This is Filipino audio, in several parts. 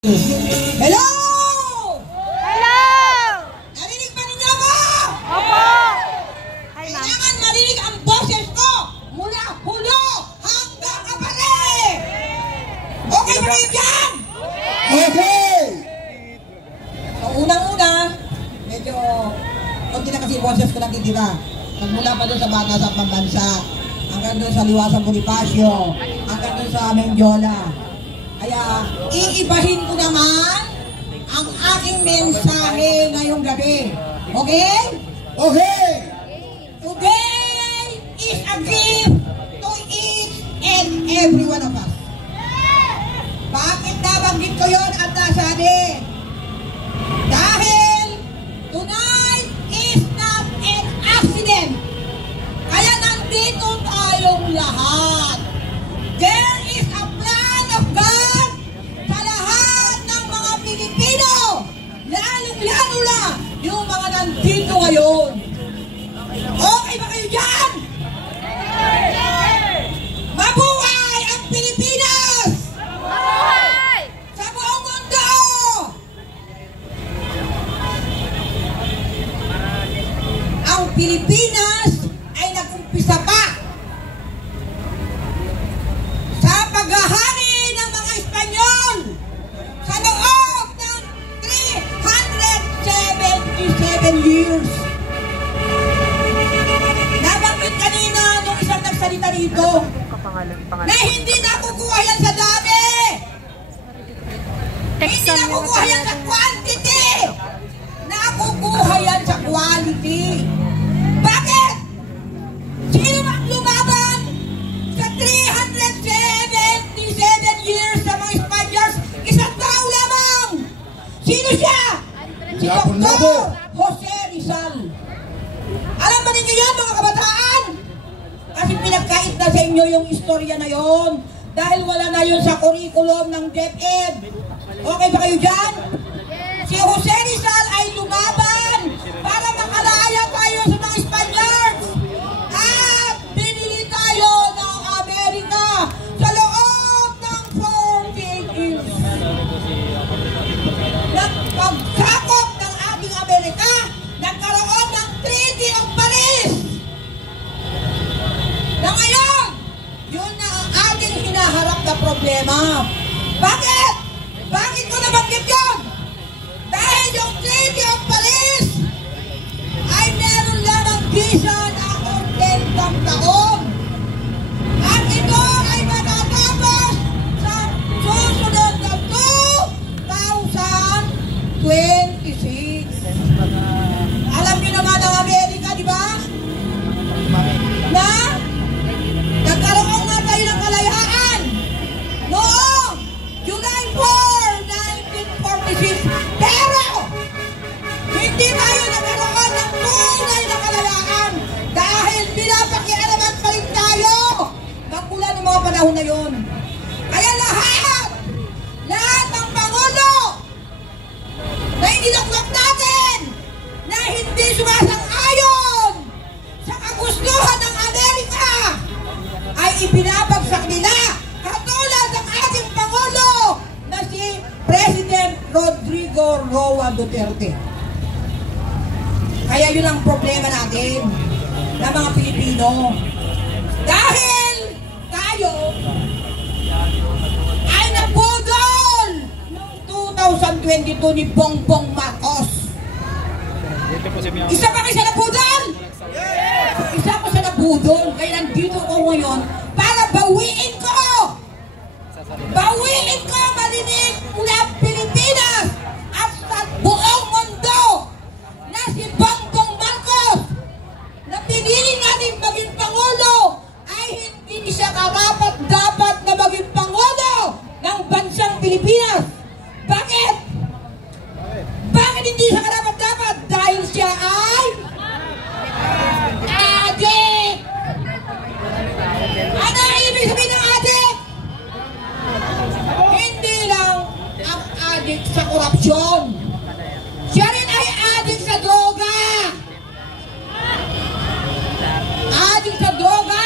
Hello! Hello! Narinig ba ninyo ako? Opo! Hi, ma'am. Kailangan marinig ang boses ko mula hulo hanggang kapare! Okay ba kayo dyan? Okay! So, unang-una, medyo konti na kasi boses ko nakikita. Nagmula pa doon sa bata sa pambansa, hanggang doon sa Liwasang Bonifacio, hanggang doon sa Mendiola. Kaya, iibahin ko naman ang aking mensahe ngayong gabi. Okay? Okay! Today is a gift to each and every one of us. Bakit nabanggit ko yun at nasabi? Dahil tonight is not an accident. Kaya nandito tayong lahat. There is a plan of God sa lahat ng mga Pilipino. Lalong-lalo na yung mga nandito ngayon. Okay ba kayo dyan? Mabuhay ang Pilipinas! Mabuhay! Sa buong mundo! Ang Pilipinas ay nag-umpisa pa sa paghahari ng mga Espanyol sa loob ng 377 years. Nabanggit kanina nung isang nagsalita dito na hindi nakukuha yan sa dami. Hindi nakukuha yan sa quantity. Nakukuha yan sa quality. Bakit? Sino ang lumaban sa 377 years sa mga Spaniards? Isang tao lamang. Sino siya? Si Dr. Jose Rizal. Alam ba ninyo yan, mga kabataan? Kasi pinagkait na sa inyo yung istorya na yon. Dahil wala na yun sa curriculum ng DepEd. Okay ba kayo dyan? Si Jose Rizal ay lumaban para makalaya tayo sa mga Spaniards. At binili tayo ng Amerika sa loob ng 48 years. Nagpagsakop ng ating Amerika, nagkaroon ng Treaty of Paris. Na ngayon, yun na ang ating hinaharap na problema. Bakit? Bakit ko nabanggit yun? Dahil yung Treaty of Paris ay meron lamang visa na 80 taon. At ito ay matatapos sa susunod na 2026. Alam niyo naman ang Amerika, di ba? Na nagkaroon nga tayo ng kalayaan noong July 4, 1946. Pero hindi tayo nagkaroon ng tunay na kalayaan dahil pinapakialaman pa rin tayo magmula ng mga panahon na yun. Kaya lahat ng Pangulo na idinaklap natin na hindi sumasang-ayon sa kagustuhan ng Amerika ay ibinabagsak nila katulad ng ating Pangulo na si President Rodrigo Roa Duterte. Kaya yun ang problema natin na mga Pilipino. Dahil tayo ay nabudol noong 2022 ni Bongbong Marcos. Isa pa kayo sa nabudol? Isa pa sa nabudol. Kaya nandito ko ngayon para bawiin ko! Bawiin ko marinig mula Pilipinas at sa buong mundo na si Bongbong Marcos na pinili natin maging Pangulo ay hindi siya karapat-dapat na maging Pangulo ng bansang Pilipinas. Bakit? Bakit hindi siya karapat-dapat? Dahil siya ay adik! Ano ang ibig sabihin ng adik? Hindi lang ang adik sa korupsyon. Siya rin ay adik sa droga. Adik sa droga.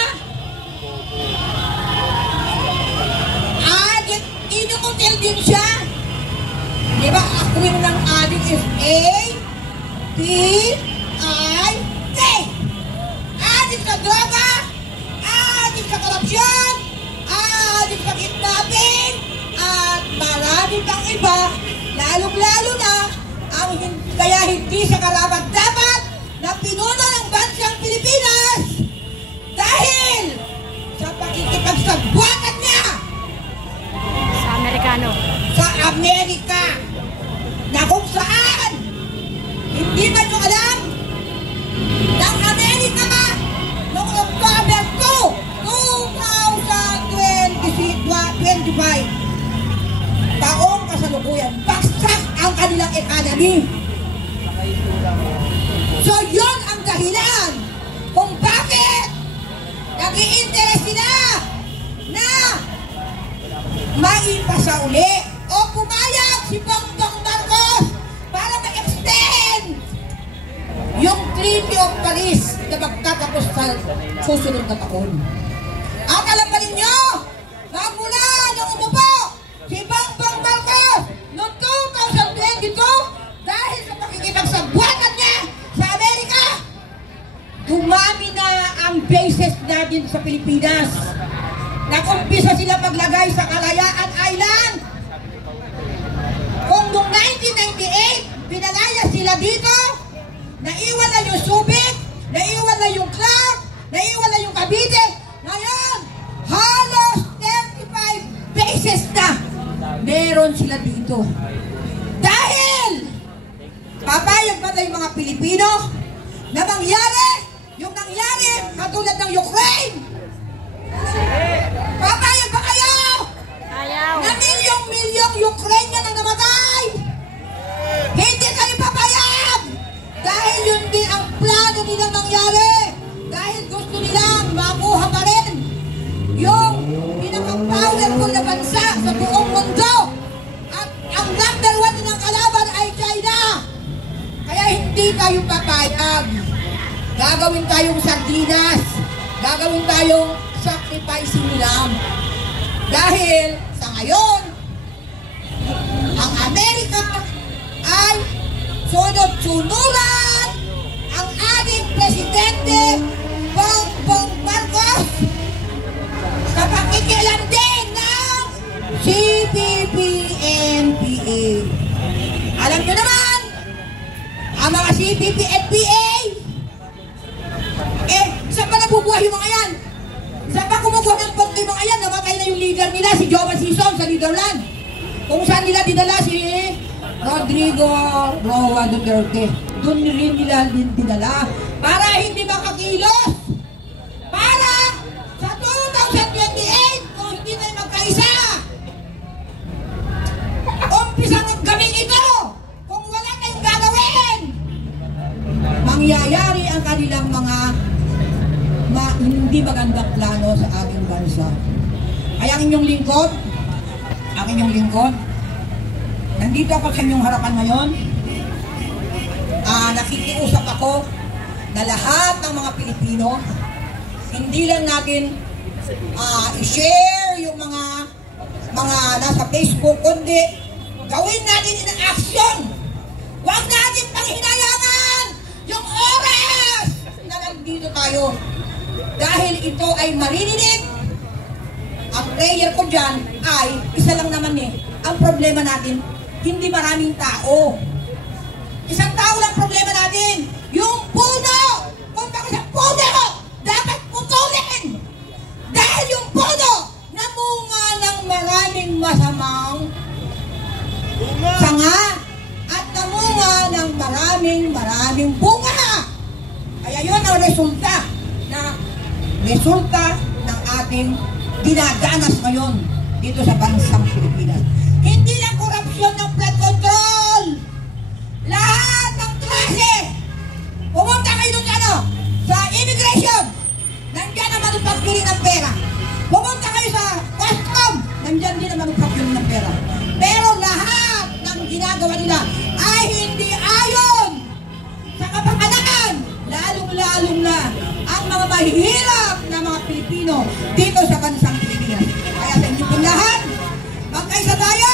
Adik, inuutil din siya A-T-I-K. Adik sa droga, adik sa korupsyon, adik sa kidnapping, at marami pang iba, lalong-lalo na ang kaya hindi siya karapat-dapat na pinuno ng bansang Pilipinas dahil sa pakikipagsagbuatan niya Sa Amerikano. sa Amerika na kung saan hindi man nyo alam ng Amerika ba noong October 2, 2025 taong kasalukuyan bagsak ang kanilang economy. So yun ang dahilan kung bakit nag-i-interest sila na maipasa uli o pumayag si Bongbong Marcos para ma-extend yung Treaty of Paris na magtatapos sa susunod na taon. At alam ba ninyo, magmula nung umupo si Bongbong Marcos noong 2022 dahil sa pakikipagsagbuatan niya sa Amerika, dumami na ang bases natin sa Pilipinas. Nag-umpisa sila paglagay sa Kalayaan Island. Kung noong 1998, pinalaya sila dito, naiwan na yung Subic, naiwan na yung Clark, naiwan na yung Cavite. Ngayon, halos 35 bases na meron sila dito. Dahil papayag ba tayong mga Pilipino na mangyari yung nangyari katulad ng Ukraine? Papayag ba kayo? Ayaw. Na milyong-milyong Ukrainian ang namatay? Hindi kayo papayag! Dahil yun din ang plano nilang mangyari. Dahil gusto nilang makuha pa rin yung pinaka-powerful na bansa sa buong mundo. At ang number one nilang kalaban ay China. Kaya hindi tayo papayag. Gagawin tayong sardinas. Gagawin tayong sacrificing lamb. Dahil sa ngayon, ang Amerika ay sunod-sunuran ang ating presidente Bongbong Marcos sa pakikialam din ng CPP-NPA. Alam nyo naman, ang mga CPP-NPA, saan pa nabubuhay yung mga yan? Saan pa kumukuha ng pondo yung mga yan? Namatay na yung leader nila, si Jovan Sison sa Netherlands. Kung saan nila dinala si Rodrigo Roa Duterte. Doon rin nila dinala para hindi makakilos. Para sa 2028, kung hindi tayo magkaisa, umpisang gawin ito. Kung wala tayong gagawin, mangyayari ang kanilang mga hindi magandang plano sa ating bansa. Kaya ang inyong lingkod, nandito ako sa inyong harapan ngayon. Nakikiusap ako na lahat ng mga Pilipino, hindi lang natin i-share yung mga nasa Facebook, kundi gawin natin in action. Huwag natin panghinayangan yung oras na nandito tayo. Dahil ito ay maririnig. Ang prayer ko dyan ay isa lang naman ang problema natin, hindi maraming tao. Isang tao lang problema natin. Yung puno! Kung bakit ang puno dapat putulin! Dahil yung puno namunga ng maraming masamang sanga at namunga ng maraming bunga. Kaya yun ang resulta ng ating dinadanas ngayon dito sa bansang Pilipinas. Hindi lang korupsyon ng flood control. Lahat ng klase. Pumunta kayo doon sa immigration. Nandiyan ang manufacturing ng pera. Pumunta kayo sa custom. Nandiyan din ang manufacturing ng pera. Pero lahat ng ginagawa nila ay hindi ayon sa kapakanan. Lalong-lalong na ang mga mahihirap na mga Pilipino dito sa bansang Pilipinas. Kaya sa inyo pong lahat, magkaisa tayo,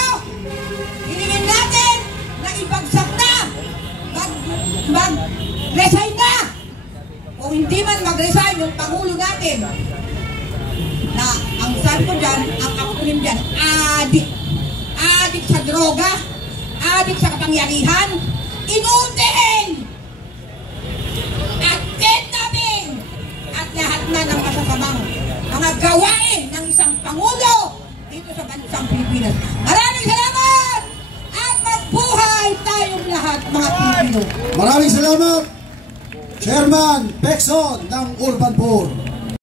hilingin natin na ibagsak na Resign na! Kung hindi man mag-resign yung Pangulo natin, na ang sabi ko dyan, ang akunin dyan, adik. Adik sa droga, adik sa kapangyarihan, inutin! At kidnapping! At lahat na ng masasamang mga gawain ng isang Pangulo dito sa bansang Pilipinas. Maraming salamat! At magbuhay tayong lahat, mga Pilipino. Maraming salamat, Chairman Pekson ng Urban Poor.